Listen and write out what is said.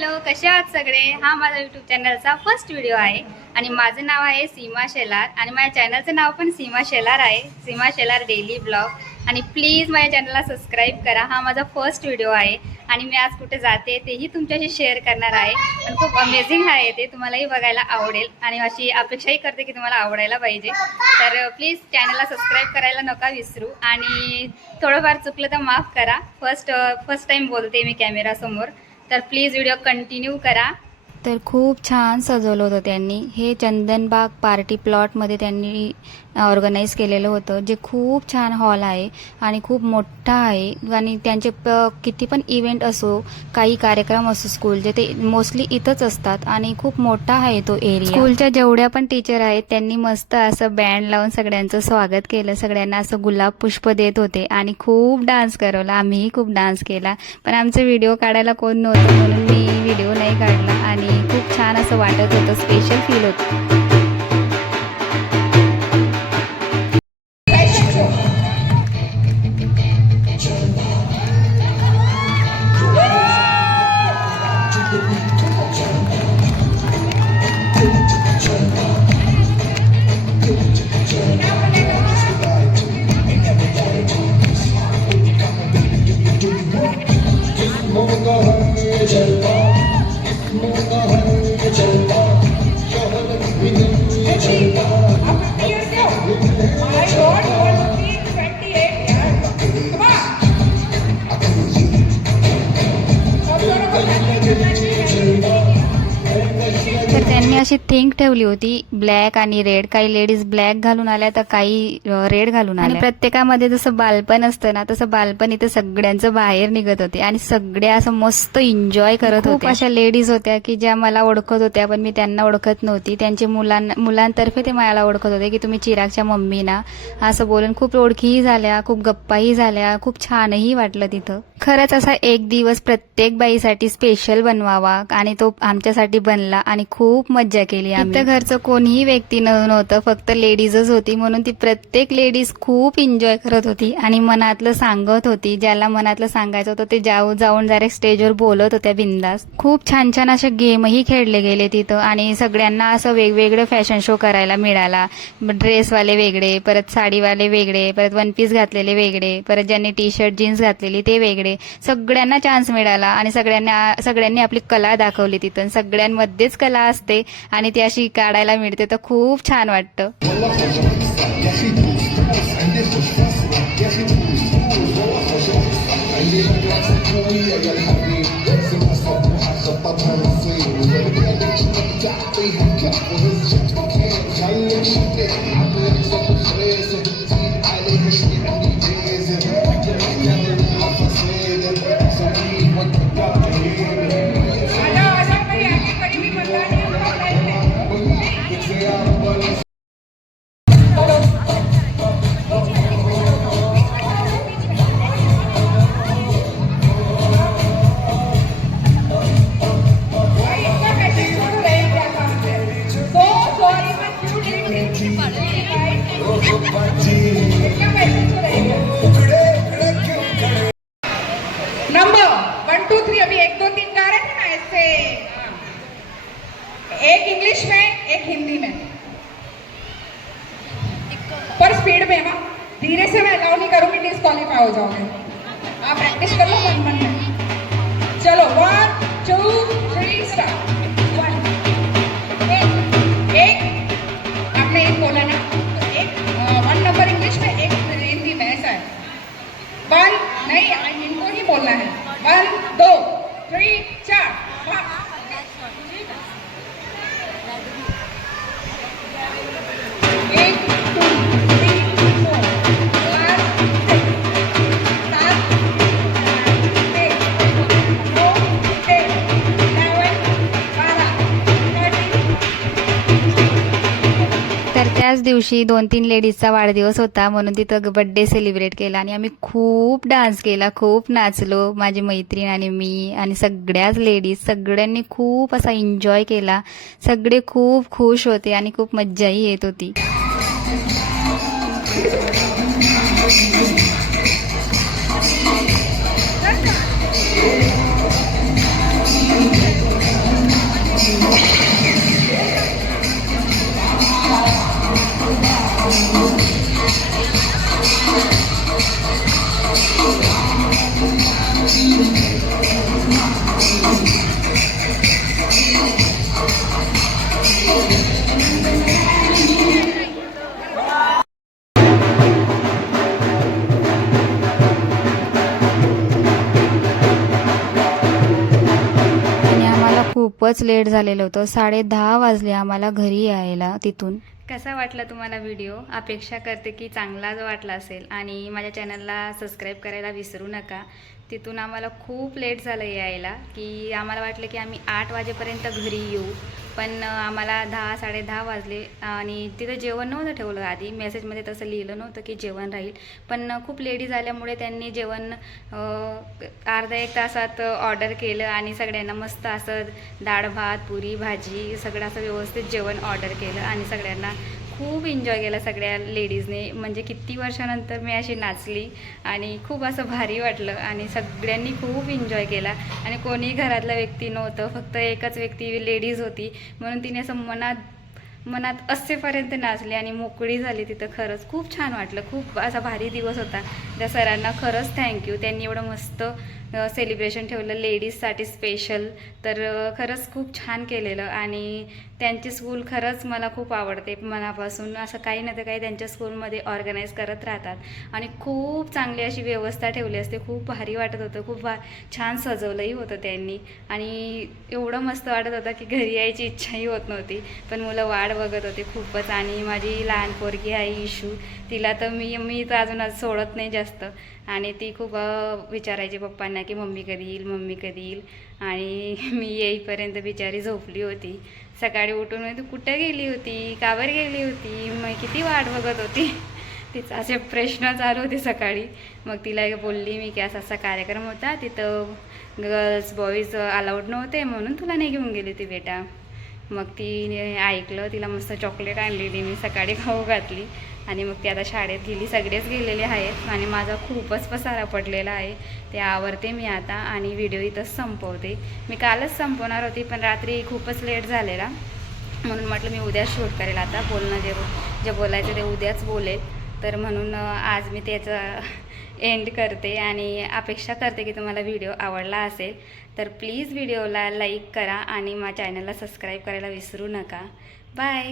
Hello, कसे आहात सगळे. हा माझा यूट्यूब चॅनलचा फर्स्ट व्हिडिओ आहे आणि माझं नाव आहे सीमा शेलार आणि माझ्या चॅनलचं नाव पण सीमा शेलार आहे, सीमा शेलार डेली ब्लॉग. आणि प्लीज माझ्या चॅनलला सबस्क्राईब करा. हा माझा फर्स्ट व्हिडिओ आहे आणि मी आज कुठे जाते तेही तुमच्याशी शेअर करणार आहे. आणि खूप अमेझिंग आहे ते, तुम्हालाही बघायला आवडेल आणि अशी अपेक्षाही करते की तुम्हाला आवडायला पाहिजे. तर प्लीज चॅनलला सबस्क्राईब करायला नका विसरू आणि थोडंफार चुकलं तर माफ करा. फर्स्ट टाईम बोलते मी कॅमेरासमोर, तर प्लीज व्हिडिओ कंटिन्यू करा. तर खूप छान सजवलं होतं त्यांनी. हे चंदनबाग पार्टी प्लॉटमध्ये त्यांनी ऑर्गनाईज केलेलं होतं, जे खूप छान हॉल आहे आणि खूप मोठा आहे. आणि त्यांचे किती पण इव्हेंट असो, काही कार्यक्रम असो स्कूलचे, ते मोस्टली इथंच असतात आणि खूप मोठा आहे तो एरिया. स्कूलच्या जेवढ्या पण टीचर आहेत त्यांनी मस्त असं बँड लावून सगळ्यांचं स्वागत केलं. सगळ्यांना असं गुलाब पुष्प देत होते आणि खूप डान्स करवला. आम्हीही खूप डान्स केला, पण आमचं व्हिडिओ काढायला कोण नव्हतं म्हणून मी व्हिडिओ नाही काढला. आणि खूप छान असं वाटत होतं, स्पेशल फील होतं. तर त्यांनी अशी थिंक ठेवली होती, ब्लॅक आणि रेड. काही लेडीज ब्लॅक घालून आल्या तर काही रेड घालून आल्या. आणि प्रत्येकामध्ये जसं बालपण असतं ना, तसं बालपण इथं सगळ्यांचं बाहेर निघत होते आणि सगळे असं मस्त एन्जॉय करत होते. खूप अशा लेडीज होत्या की ज्या मला ओळखत होत्या, पण मी त्यांना ओळखत नव्हती. त्यांचे मुलांतर्फे ते मला ओळखत होते की तुम्ही चिरागच्या मम्मी ना, असं बोलून खूप ओळखीही झाल्या, खूप गप्पाही झाल्या, खूप छानही वाटलं तिथं. खरंच असा एक दिवस प्रत्येक बाईसाठी स्पेशल बनवावा आणि तो आमच्यासाठी बनला आणि खूप मज्जा केली आम्ही. इथं घरचं कोणीही व्यक्ती नव्हतं, फक्त लेडीजच होती, म्हणून ती प्रत्येक लेडीज खूप एन्जॉय करत होती आणि मनातलं सांगत होती. ज्याला मनातलं सांगायचं होतं ते जाऊन डायरेक्ट स्टेजवर बोलत होत्या बिंदास. खूप छान छान असे गेमही खेळले गेले तिथं आणि सगळ्यांना असं वेगवेगळे फॅशन शो करायला मिळाला. ड्रेसवाले वेगळे, परत साडीवाले वेगळे, परत वन पीस घातलेले वेगळे, परत ज्यांनी टी शर्ट जीन्स घातलेली ते वेगळे. सगळ्यांना चान्स मिळाला आणि सगळ्यांनी आपली कला दाखवली तिथं. सगळ्यांमध्येच कला असते आणि ती अशी काढायला मिळते, तर खूप छान वाटतं. नंबर 1 2 3 अभी 1 2 3 गा रहे थे ना ऐसे, एक इंग्लिश में एक हिंदी में, पर स्पीड में। हाँ, धीरे से मैं अलाउ नहीं करूंगी, डिस्क्वालीफाई हो जाओगे। आप प्रैक्टिस कर लो मन में। चलो 1 2 3 स्टार्ट। एक आपने एक बोला ना, तो एक 1 नंबर इंग्लिश में, एक हिंदी में, ऐसा है। 1 नहीं, इनको ही बोलना है। 1 2 3 4 5 1 2 3 4 5 6 7 8 9 10 11 12 तर त्याच दिवशी 2-3 लेडीजचा वाढदिवस होता, म्हणून तिथं बर्थडे सेलिब्रेट केला आणि आम्ही खूप डान्स केला, खूप नाचलो, माझी मैत्रीण आणि मी आणि सगळ्याच लेडीज. सगळ्यांनी खूप असा एन्जॉय केला. सगळे खूप खुश होते आणि खूप मज्जाही येत होती. खूपच लेट झालेलं होतं. 10:30 वाजले आम्हाला घरी यायला तिथून. कसा वाटला तुम्हाला व्हिडिओ? अपेक्षा करते की चांगलाच वाटला असेल आणि माझ्या चॅनलला सबस्क्राईब करायला विसरू नका. तिथून आम्हाला खूप लेट झालं यायला, की आम्हाला वाटलं की आम्ही 8 वाजेपर्यंत घरी येऊ, पण आम्हाला 10-10:30 वाजले आणि तिथं जेवण नव्हतं ठेवलं. आधी मेसेजमध्ये तसं लिहिलं नव्हतं की जेवण राहील, पण खूप लेडी झाल्यामुळे त्यांनी जेवण अर्धा एक तासात ऑर्डर केलं आणि सगळ्यांना मस्त असं डाळ भात पुरी भाजी सगळं असं व्यवस्थित जेवण ऑर्डर केलं आणि सगळ्यांना खूप एन्जॉय केला सगळ्या लेडीजने. म्हणजे किती वर्षानंतर मी अशी नाचली आणि खूप असं भारी वाटलं आणि सगळ्यांनी खूप एन्जॉय केला आणि कोणी घरातला व्यक्ती नव्हतं, फक्त एकच व्यक्ती लेडीज होती, म्हणून तिने असं मनात असेपर्यंत नाचली आणि मोकळी झाली तिथं. खरंच खूप छान वाटलं, खूप असा भारी दिवस होता. त्या सरांना खरंच थँक्यू, त्यांनी एवढं मस्त सेलिब्रेशन ठेवलं लेडीजसाठी स्पेशल. तर खरंच खूप छान केलेलं आणि त्यांची स्कूल खरंच मला खूप आवडते मनापासून. असं काही ना काही त्यांच्या स्कूलमध्ये ऑर्गनाईज करत राहतात आणि खूप चांगली अशी व्यवस्था ठेवली असते. खूप भारी वाटत होतं, खूप छान सजवलंही होतं त्यांनी आणि एवढं मस्त वाटत होतं की घरी यायची इच्छाही होत नव्हती, पण मुलं वाट बघत होते खूपच. आणि माझी लहान पोरगी आहे इशू, तिला तर मी तर अजून आज सोडत नाही जास्त आणि ती खूप विचारायची पप्पांना की मम्मी कधी येईल, मम्मी कधी येईल. आणि मी येईपर्यंत बिचारी झोपली होती. सकाळी उठून तू कुठं गेली होती, कावर गेली होती, मग किती वाट बघत होती. तिचं असे प्रश्न चालू होते सकाळी. मग तिला बोलली मी की असा कार्यक्रम होता, तिथं गर्ल्स बॉईज अलाउड नव्हते म्हणून तुला नाही घेऊन गेली ती बेटा. मग तिने ऐकलं, तिला मस्त चॉकलेट आणलेली मी सकाळी खाऊ घातली आणि मग ती आता शाळेत गेली. सगळेच गेलेले आहेत आणि माझा खूपच पसारा पडलेला आहे, ते आवरते मी आता आणि व्हिडिओ इथंच संपवते. मी कालच संपवणार होती, पण रात्री खूपच लेट झालेला म्हणून म्हटलं मी उद्या शूट करेल. आता बोलणं जे बोलायचं ते उद्याच बोलेल. तर म्हणून आज मी त्याचं एंड करते आणि अपेक्षा करते की तुम्हाला व्हिडिओ आवडला असेल. तर प्लीज व्हिडिओला लाईक करा आणि माझ्या चॅनलला सबस्क्राईब करायला विसरू नका. बाय.